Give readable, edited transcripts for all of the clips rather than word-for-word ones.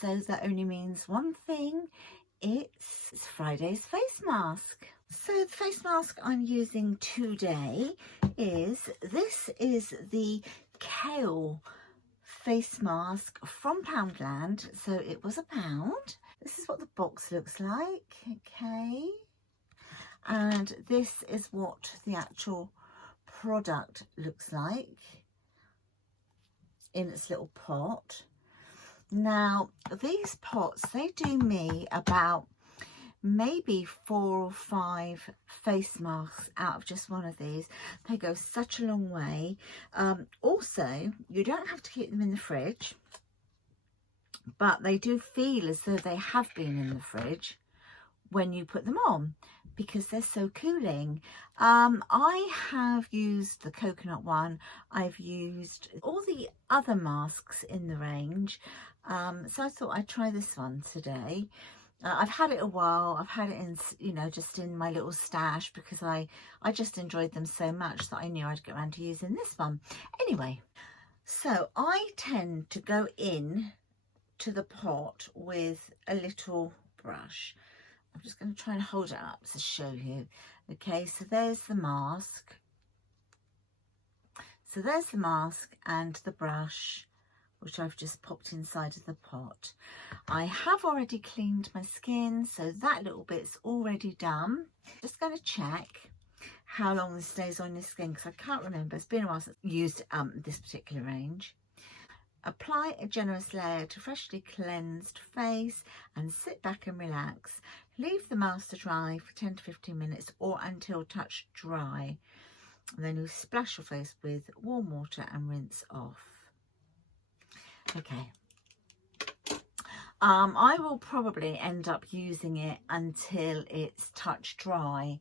so that only means one thing. It's Friday's face mask. So the face mask I'm using today is the Kale face mask from Poundland. So it was £1. This is what the box looks like, okay, and this is what the actual product looks like in its little pot. Now these pots, they do me about maybe 4 or 5 face masks out of just one of these. They go such a long way. Also, you don't have to keep them in the fridge, but they do feel as though they have been in the fridge when you put them on, because they're so cooling. I have used the coconut one. I've used all the other masks in the range, so I thought I'd try this one today. I've had it a while. I've had it in, you know, just in my little stash, because I just enjoyed them so much that I knew I'd get around to using this one. Anyway, so I tend to go in to the pot with a little brush. I'm just going to try and hold it up to show you. Okay, so there's the mask. So there's the mask and the brush, which I've just popped inside of the pot. I have already cleaned my skin, so that little bit's already done. Just going to check how long this stays on your skin, because I can't remember. It's been a while since I used this particular range. Apply a generous layer to freshly cleansed face and sit back and relax. Leave the mask to dry for 10 to 15 minutes or until touch dry. Then you splash your face with warm water and rinse off. Okay. I will probably end up using it until it's touch dry,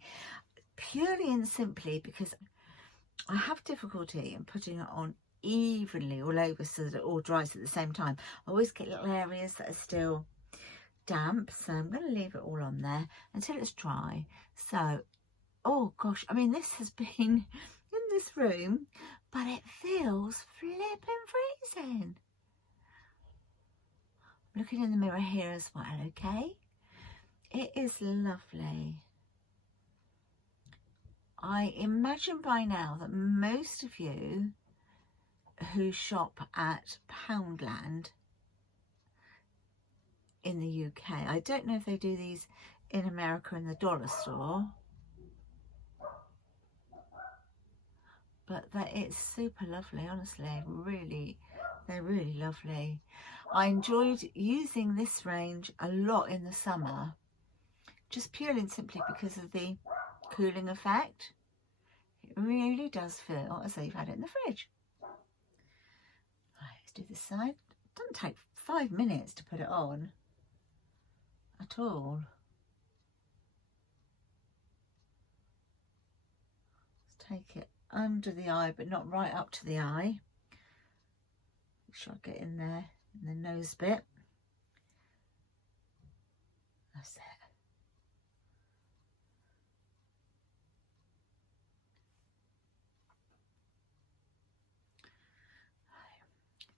purely and simply because I have difficulty in putting it on evenly all over so that it all dries at the same time. I always get little areas that are still damp, so I'm going to leave it all on there until it's dry. So, oh gosh, I mean, this has been in this room, but it feels flipping freezing. Looking in the mirror here as well, okay? It is lovely. I imagine by now that most of you who shop at Poundland in the UK, I don't know if they do these in America in the dollar store, but it's super lovely, honestly. Really, they're really lovely. I enjoyed using this range a lot in the summer, just purely and simply because of the cooling effect. It really does feel as though you've had it in the fridge. Right, let's do this side. It doesn't take 5 minutes to put it on at all. Let's take it under the eye, but not right up to the eye. Make sure I get in there in the nose bit. That's it.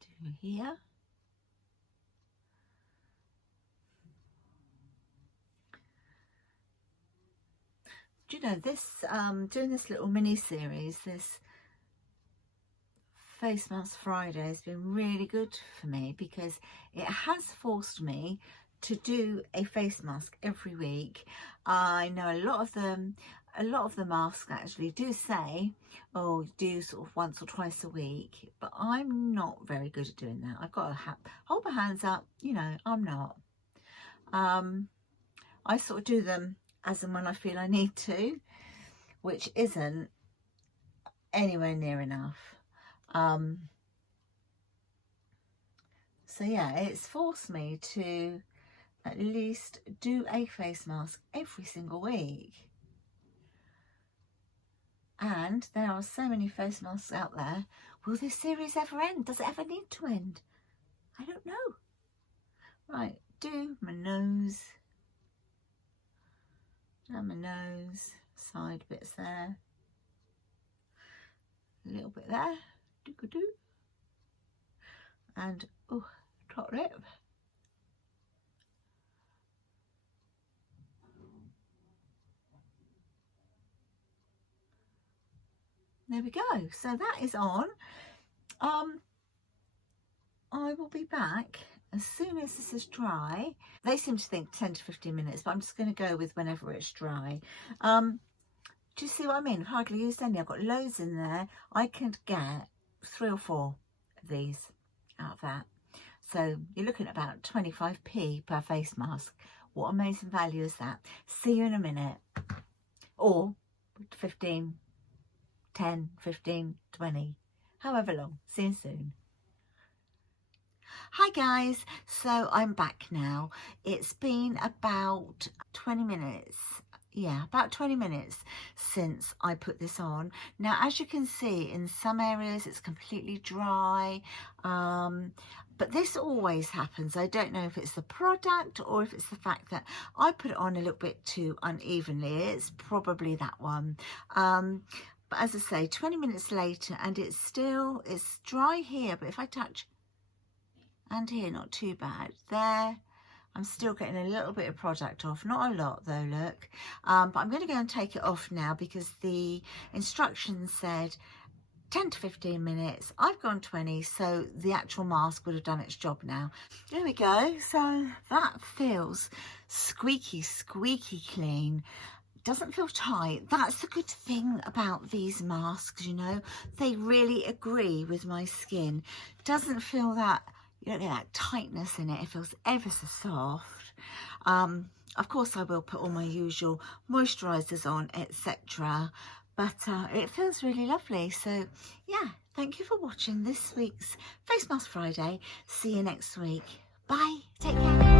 Do here. Do you know this, doing this little mini series, this Face Mask Friday has been really good for me, because it has forced me to do a face mask every week. I know a lot of the masks actually do say, oh, do sort of once or twice a week, but I'm not very good at doing that. I've got to hold my hands up, you know, I'm not. I sort of do them as and when I feel I need to, which isn't anywhere near enough. So yeah, it's forced me to at least do a face mask every single week. And there are so many face masks out there. Will this series ever end? Does it ever need to end? I don't know. Right, do my nose. Down my nose, side bits there. A little bit there. Do-do-do. And, oh, top lip. there we go. So that is on. I will be back as soon as this is dry. They seem to think 10 to 15 minutes, but I'm just going to go with whenever it's dry. Do you see what I mean? I've hardly used any. I've got loads in there. I can get 3 or 4 of these out of that. So you're looking at about 25p per face mask. What amazing value is that? See you in a minute. Or 15, 10, 15, 20, however long. See you soon. Hi guys, so I'm back now. It's been about 20 minutes. Yeah, about 20 minutes since I put this on. Now, as you can see, in some areas it's completely dry, but this always happens. I don't know if it's the product or if it's the fact that I put it on a little bit too unevenly. It's probably that one. But as I say, 20 minutes later, and it's dry here, but if I touch, and here, not too bad. There, I'm still getting a little bit of product off, not a lot though, look. But I'm going to go and take it off now because the instructions said 10 to 15 minutes. I've gone 20, so the actual mask would have done its job now. There we go. So that feels squeaky, squeaky clean. Doesn't feel tight. That's the good thing about these masks, you know. They really agree with my skin. Doesn't feel that, you don't get that tightness in it. It feels ever so soft. Of course, I will put all my usual moisturisers on, etc. But it feels really lovely. So, yeah, thank you for watching this week's Face Mask Friday. See you next week. Bye. Take care.